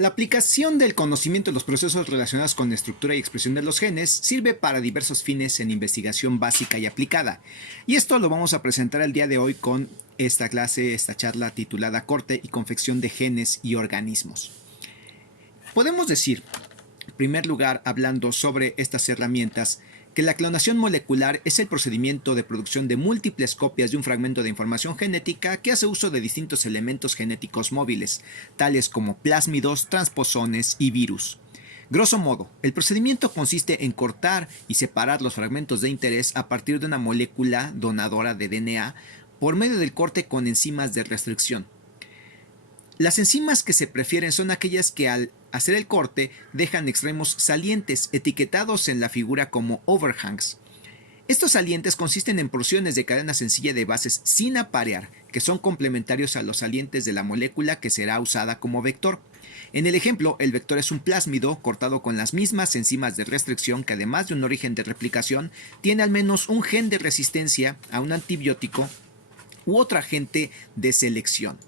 La aplicación del conocimiento de los procesos relacionados con la estructura y expresión de los genes sirve para diversos fines en investigación básica y aplicada. Y esto lo vamos a presentar el día de hoy con esta charla titulada Corte y confección de genes y organismos. Podemos decir, en primer lugar, hablando sobre estas herramientas, que la clonación molecular es el procedimiento de producción de múltiples copias de un fragmento de información genética que hace uso de distintos elementos genéticos móviles, tales como plásmidos, transposones y virus. Grosso modo, el procedimiento consiste en cortar y separar los fragmentos de interés a partir de una molécula donadora de DNA por medio del corte con enzimas de restricción. Las enzimas que se prefieren son aquellas que al hacer el corte dejan extremos salientes etiquetados en la figura como overhangs. Estos salientes consisten en porciones de cadena sencilla de bases sin aparear, que son complementarios a los salientes de la molécula que será usada como vector. En el ejemplo, el vector es un plásmido cortado con las mismas enzimas de restricción que, además de un origen de replicación, tiene al menos un gen de resistencia a un antibiótico u otro agente de selección.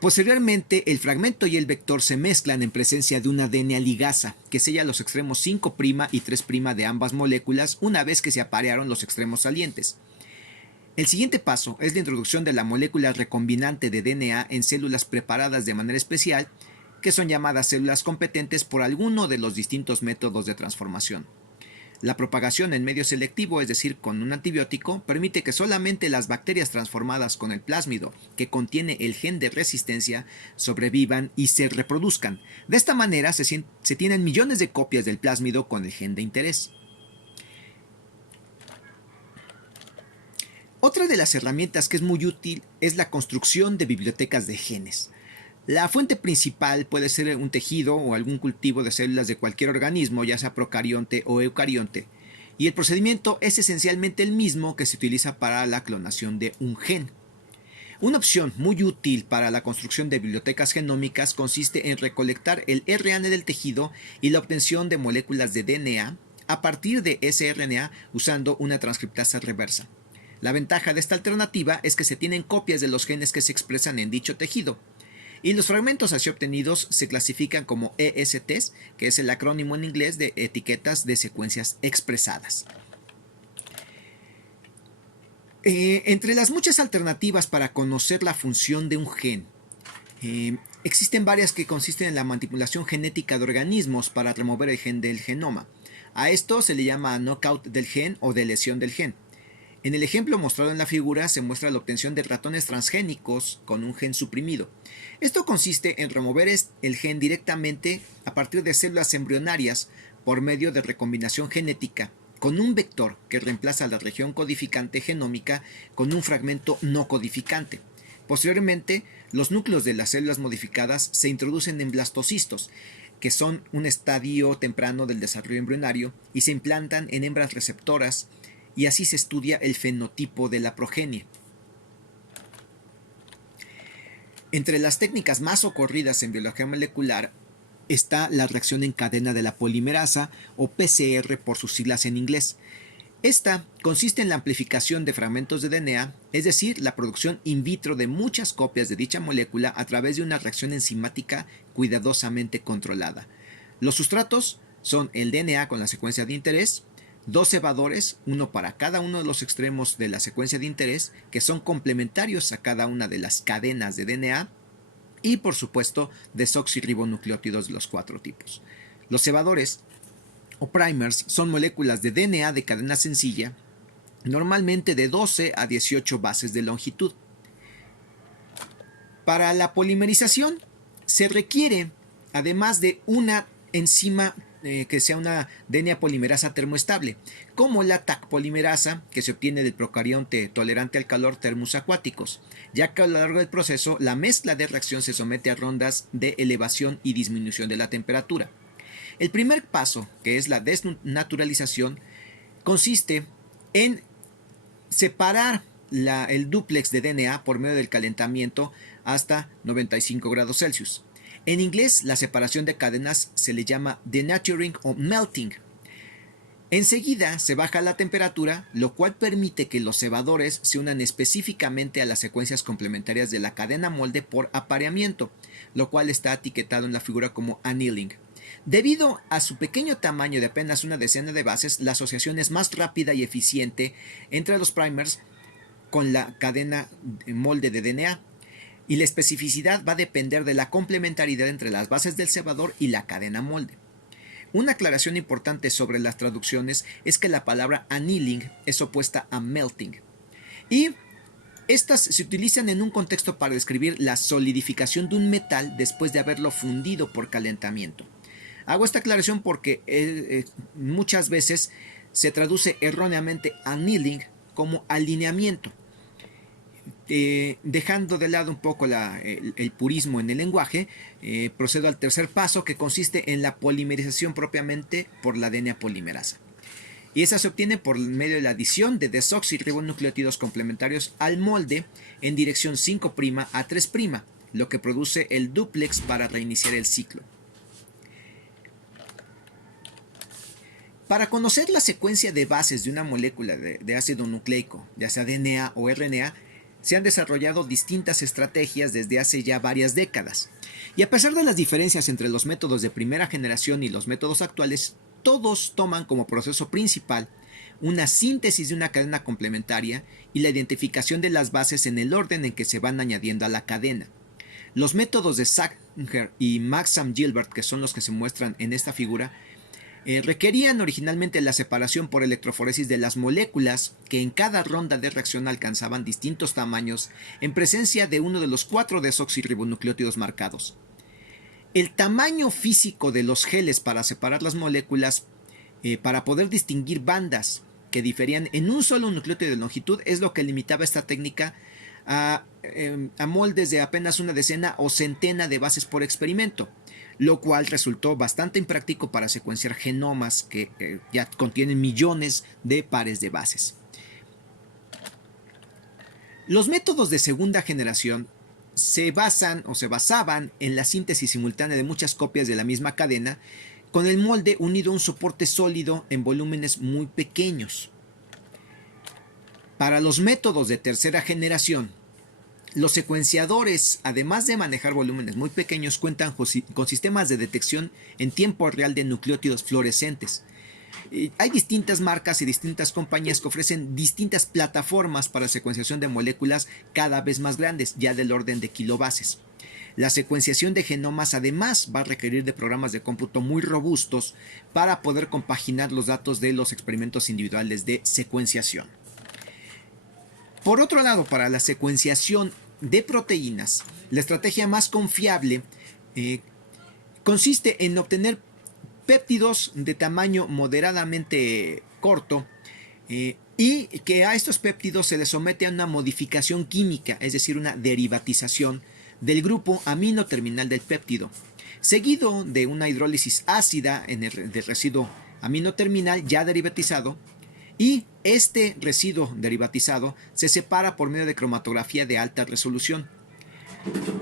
Posteriormente, el fragmento y el vector se mezclan en presencia de una DNA ligasa, que sella los extremos 5' y 3' de ambas moléculas una vez que se aparearon los extremos salientes. El siguiente paso es la introducción de la molécula recombinante de DNA en células preparadas de manera especial, que son llamadas células competentes por alguno de los distintos métodos de transformación. La propagación en medio selectivo, es decir, con un antibiótico, permite que solamente las bacterias transformadas con el plásmido que contiene el gen de resistencia sobrevivan y se reproduzcan. De esta manera se tienen millones de copias del plásmido con el gen de interés. Otra de las herramientas que es muy útil es la construcción de bibliotecas de genes. La fuente principal puede ser un tejido o algún cultivo de células de cualquier organismo, ya sea procarionte o eucarionte, y el procedimiento es esencialmente el mismo que se utiliza para la clonación de un gen. Una opción muy útil para la construcción de bibliotecas genómicas consiste en recolectar el RNA del tejido y la obtención de moléculas de DNA a partir de ese RNA usando una transcriptasa reversa. La ventaja de esta alternativa es que se tienen copias de los genes que se expresan en dicho tejido, y los fragmentos así obtenidos se clasifican como ESTs, que es el acrónimo en inglés de etiquetas de secuencias expresadas. Entre las muchas alternativas para conocer la función de un gen, existen varias que consisten en la manipulación genética de organismos para remover el gen del genoma. A esto se le llama knockout del gen o deleción del gen. En el ejemplo mostrado en la figura se muestra la obtención de ratones transgénicos con un gen suprimido. Esto consiste en remover el gen directamente a partir de células embrionarias por medio de recombinación genética con un vector que reemplaza la región codificante genómica con un fragmento no codificante. Posteriormente, los núcleos de las células modificadas se introducen en blastocistos, que son un estadio temprano del desarrollo embrionario, y se implantan en hembras receptoras, y así se estudia el fenotipo de la progenie. Entre las técnicas más socorridas en biología molecular está la reacción en cadena de la polimerasa, o PCR por sus siglas en inglés. Esta consiste en la amplificación de fragmentos de DNA, es decir, la producción in vitro de muchas copias de dicha molécula a través de una reacción enzimática cuidadosamente controlada. Los sustratos son el DNA con la secuencia de interés, dos cebadores, uno para cada uno de los extremos de la secuencia de interés, que son complementarios a cada una de las cadenas de DNA, y por supuesto desoxirribonucleótidos de los 4 tipos. Los cebadores o primers son moléculas de DNA de cadena sencilla, normalmente de 12 a 18 bases de longitud. Para la polimerización se requiere, además de una enzima que sea una DNA polimerasa termoestable, como la Taq polimerasa, que se obtiene del procarionte tolerante al calor termus acuáticos, ya que a lo largo del proceso la mezcla de reacción se somete a rondas de elevación y disminución de la temperatura. El primer paso, que es la desnaturalización, consiste en separar el dúplex de DNA por medio del calentamiento hasta 95 grados Celsius. En inglés, la separación de cadenas se le llama denaturing o melting. Enseguida se baja la temperatura, lo cual permite que los cebadores se unan específicamente a las secuencias complementarias de la cadena molde por apareamiento, lo cual está etiquetado en la figura como annealing. Debido a su pequeño tamaño de apenas una decena de bases, la asociación es más rápida y eficiente entre los primers con la cadena molde de DNA, y la especificidad va a depender de la complementariedad entre las bases del cebador y la cadena molde. Una aclaración importante sobre las traducciones es que la palabra annealing es opuesta a melting, y estas se utilizan en un contexto para describir la solidificación de un metal después de haberlo fundido por calentamiento. Hago esta aclaración porque muchas veces se traduce erróneamente annealing como alineamiento. Dejando de lado un poco el purismo en el lenguaje, procedo al tercer paso, que consiste en la polimerización propiamente por la DNA polimerasa. Y esa se obtiene por medio de la adición de desoxirribonucleótidos complementarios al molde en dirección 5' a 3', lo que produce el dúplex para reiniciar el ciclo. Para conocer la secuencia de bases de una molécula de ácido nucleico, ya sea DNA o RNA, se han desarrollado distintas estrategias desde hace ya varias décadas. Y a pesar de las diferencias entre los métodos de primera generación y los métodos actuales, todos toman como proceso principal una síntesis de una cadena complementaria y la identificación de las bases en el orden en que se van añadiendo a la cadena. Los métodos de Sanger y Maxam Gilbert, que son los que se muestran en esta figura, requerían originalmente la separación por electroforesis de las moléculas, que en cada ronda de reacción alcanzaban distintos tamaños en presencia de uno de los 4 desoxirribonucleótidos marcados. El tamaño físico de los geles para separar las moléculas, para poder distinguir bandas que diferían en un solo nucleótido de longitud, es lo que limitaba esta técnica a moldes de apenas una decena o centena de bases por experimento, lo cual resultó bastante impráctico para secuenciar genomas que ya contienen millones de pares de bases. Los métodos de segunda generación se basaban en la síntesis simultánea de muchas copias de la misma cadena, con el molde unido a un soporte sólido en volúmenes muy pequeños. Para los métodos de tercera generación, los secuenciadores, además de manejar volúmenes muy pequeños, cuentan con sistemas de detección en tiempo real de nucleótidos fluorescentes. Hay distintas marcas y distintas compañías que ofrecen distintas plataformas para secuenciación de moléculas cada vez más grandes, ya del orden de kilobases. La secuenciación de genomas además va a requerir de programas de cómputo muy robustos para poder compaginar los datos de los experimentos individuales de secuenciación. Por otro lado, para la secuenciación de proteínas, la estrategia más confiable consiste en obtener péptidos de tamaño moderadamente corto, y que a estos péptidos se les somete a una modificación química, es decir, una derivatización del grupo amino terminal del péptido, seguido de una hidrólisis ácida del residuo amino terminal ya derivatizado, y este residuo derivatizado se separa por medio de cromatografía de alta resolución.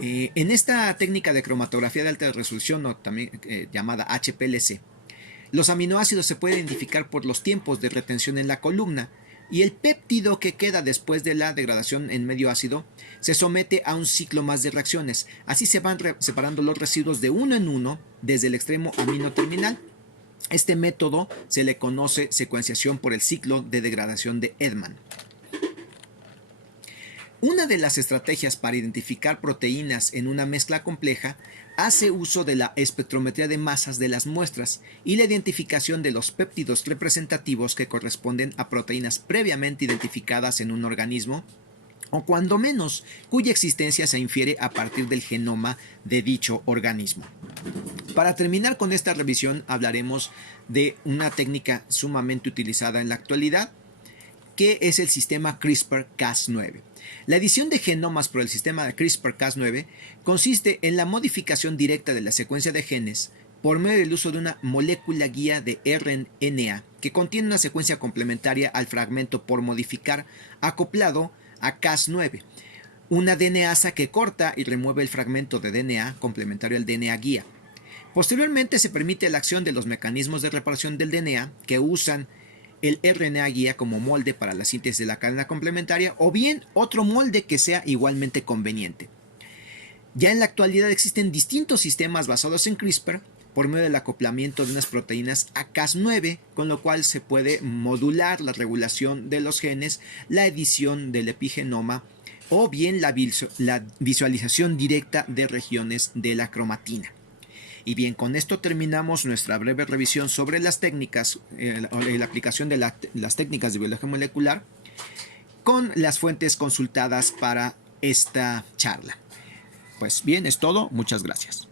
En esta técnica de cromatografía de alta resolución, o también llamada HPLC, los aminoácidos se pueden identificar por los tiempos de retención en la columna, y el péptido que queda después de la degradación en medio ácido se somete a un ciclo más de reacciones. Así se van separando los residuos de uno en uno desde el extremo amino terminal. Este método se le conoce secuenciación por el ciclo de degradación de Edman. Una de las estrategias para identificar proteínas en una mezcla compleja hace uso de la espectrometría de masas de las muestras y la identificación de los péptidos representativos que corresponden a proteínas previamente identificadas en un organismo, o cuando menos cuya existencia se infiere a partir del genoma de dicho organismo. Para terminar con esta revisión, hablaremos de una técnica sumamente utilizada en la actualidad, que es el sistema CRISPR-Cas9. La edición de genomas por el sistema CRISPR-Cas9 consiste en la modificación directa de la secuencia de genes por medio del uso de una molécula guía de RNA que contiene una secuencia complementaria al fragmento por modificar acoplado a Cas9, una DNasa que corta y remueve el fragmento de DNA complementario al DNA guía. Posteriormente se permite la acción de los mecanismos de reparación del DNA que usan el RNA guía como molde para la síntesis de la cadena complementaria o bien otro molde que sea igualmente conveniente. Ya en la actualidad existen distintos sistemas basados en CRISPR por medio del acoplamiento de unas proteínas a Cas9, con lo cual se puede modular la regulación de los genes, la edición del epigenoma o bien la visualización directa de regiones de la cromatina. Y bien, con esto terminamos nuestra breve revisión sobre las técnicas, la aplicación de las técnicas de biología molecular con las fuentes consultadas para esta charla. Pues bien, es todo. Muchas gracias.